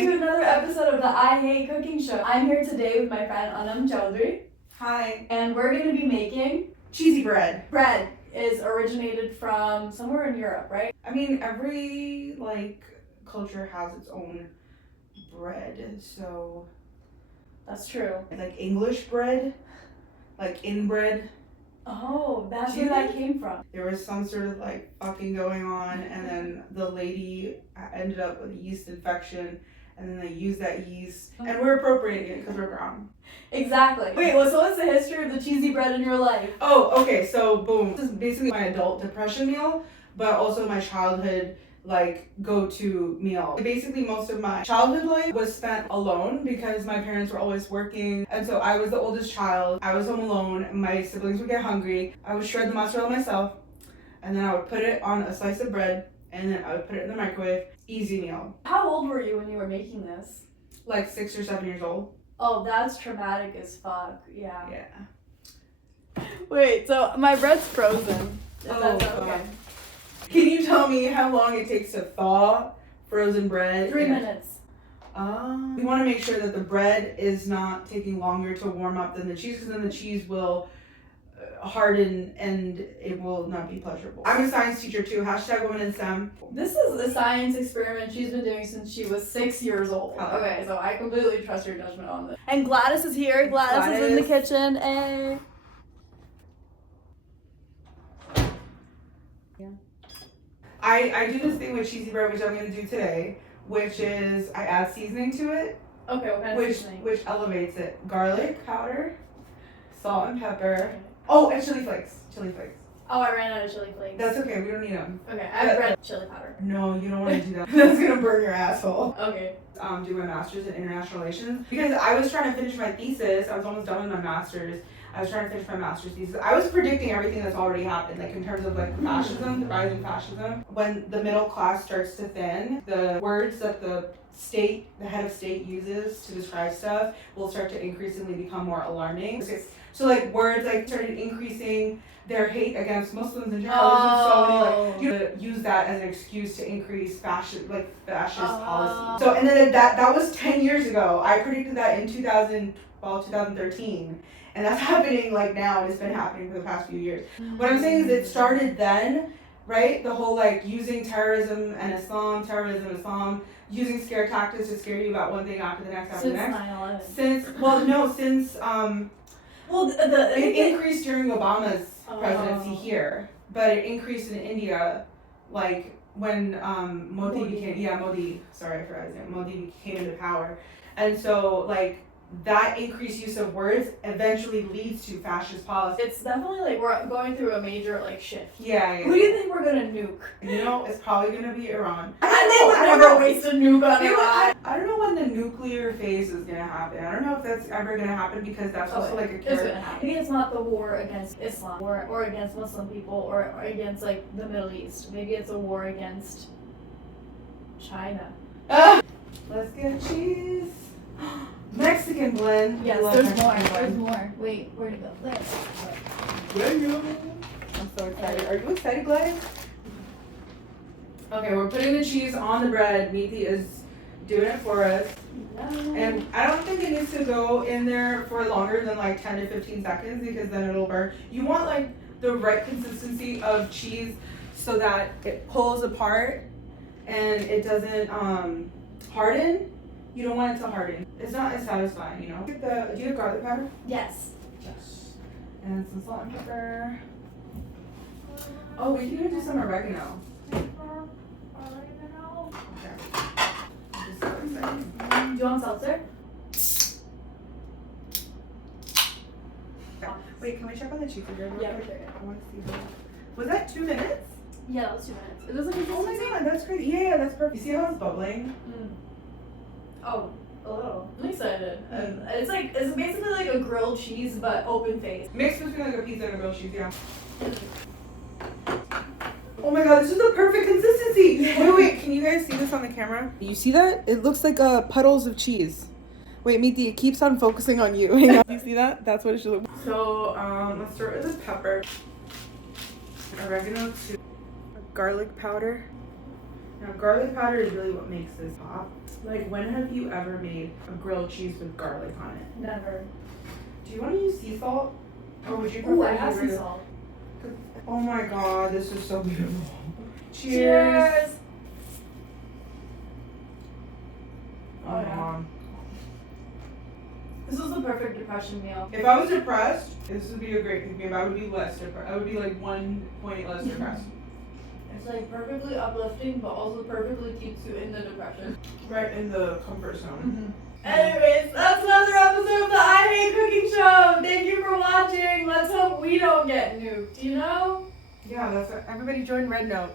to another episode of the I Hate Cooking Show. I'm here today with my friend Annam, Chaudry. Hi. And we're going to be making cheesy bread. Bread is originated from somewhere in Europe, right? I mean, every culture has its own bread, so that's true. Like English bread, like inbread. Oh, that's where that came from. There was some sort of fucking going on, and then the lady ended up with a yeast infection, and then they used that yeast, and we're appropriating it because we're brown. Exactly. Wait, so what's the history of the cheesy bread in your life? Oh, okay, so boom. This is basically my adult depression meal, but also my childhood go-to meal. Basically, most of my childhood life was spent alone because my parents were always working, and so I was the oldest child. I was home alone. My siblings would get hungry. I would shred the mozzarella myself, and then I would put it on a slice of bread, and then I would put it in the microwave. Easy meal. How old were you when you were making this? 6 or 7 years old. Oh, that's traumatic as fuck. Yeah. Yeah. Wait, so my bread's frozen. Okay. Can you tell me how long it takes to thaw frozen bread? 3 minutes. We want to make sure that the bread is not taking longer to warm up than the cheese, because then the cheese will harden and it will not be pleasurable. I'm a science teacher too. #woman in STEM. This is a science experiment she's been doing since she was 6 years old. Okay, so I completely trust your judgment on this. And Gladys is here. Gladys is in the kitchen. Hey. Yeah. I do this thing with cheesy bread, which I'm going to do today, which is I add seasoning to it. Okay, what kind of seasoning? Which elevates it. Garlic powder, salt and pepper. Oh, and chili flakes. Chili flakes. Oh, I ran out of chili flakes. That's okay. We don't need them. Okay, I have red chili powder. No, you don't want to do that. That's going to burn your asshole. Okay. Do my master's in international relations because I was trying to finish my thesis. I was almost done with my master's. I was trying to finish my master's thesis. I was predicting everything that's already happened, in terms of fascism, the rise in fascism. When the middle class starts to thin, the words that the head of state uses to describe stuff will start to increasingly become more alarming. So words started increasing their hate against Muslims in general. Oh. There's been so many use that as an excuse to increase fascist policy. So and then that was 10 years ago. I predicted that in 2013. And that's happening now, and it's been happening for the past few years. Mm-hmm. What I'm saying is it started then, right? The whole using terrorism, Islam, using scare tactics to scare you about one thing after the next after the next. Since 9/11. It increased during Obama's presidency here, but it increased in India, when Modi became sorry, I forgot his name. Modi came into power, and so that increased use of words eventually leads to fascist policy. It's definitely we're going through a major shift. Yeah. Who do you think we're gonna nuke? It's probably gonna be Iran. I would never waste a nuke on Iran. I don't know when the nuclear phase is gonna happen. I don't know if that's ever gonna happen because that's also a it's gonna happen. Maybe it's not the war against Islam or against Muslim people or against the Middle East. Maybe it's a war against China. Let's get cheese. Mexican blend. Yes, there's more. There's more. Wait, where to go? There. I'm so excited. Are you excited, Gladys? Okay, we're putting the cheese on the bread. Meaty is doing it for us. No. And I don't think it needs to go in there for longer than 10 to 15 seconds because then it'll burn. You want the right consistency of cheese so that it pulls apart and it doesn't harden. You don't want it to harden. It's not as satisfying, Do you have garlic powder? Yes. Yes. And some salt and pepper. Oh, we can even do some oregano. Okay. I'm just so excited. Do you want seltzer? Okay. Wait, can we check on the cheese again? Yeah, for sure. I want to see that. Was that 2 minutes? Yeah, that was 2 minutes. It doesn't. Oh my god, that's great. Yeah, that's perfect. You see how it's bubbling? Oh, a little. I'm excited. It's basically a grilled cheese but open face. Mixed between a pizza and a grilled cheese, yeah. Oh my god, this is the perfect consistency! Wait, can you guys see this on the camera? You see that? It looks like puddles of cheese. Wait, Meaty, it keeps on focusing on you. Do you see that? That's what it should look like. So, let's start with the pepper. Oregano too. Garlic powder. Now, garlic powder is really what makes this pop. Like, when have you ever made a grilled cheese with garlic on it? Never. Do you want to use sea salt? Or would you Ooh, prefer I have to sea use salt. Oh my god, this is so beautiful. Cheers. Cheers. Oh yeah. This was the perfect depression meal. If I was depressed, this would be a great pick me up. I would be less depressed. I would be like 1 point less depressed. It's like perfectly uplifting, but also perfectly keeps you in the depression. Right in the comfort zone. Anyways, that's another episode of the I Hate Cooking Show. Thank you for watching. Let's hope we don't get nuked, you know? Yeah, that's it. Everybody join Red Note.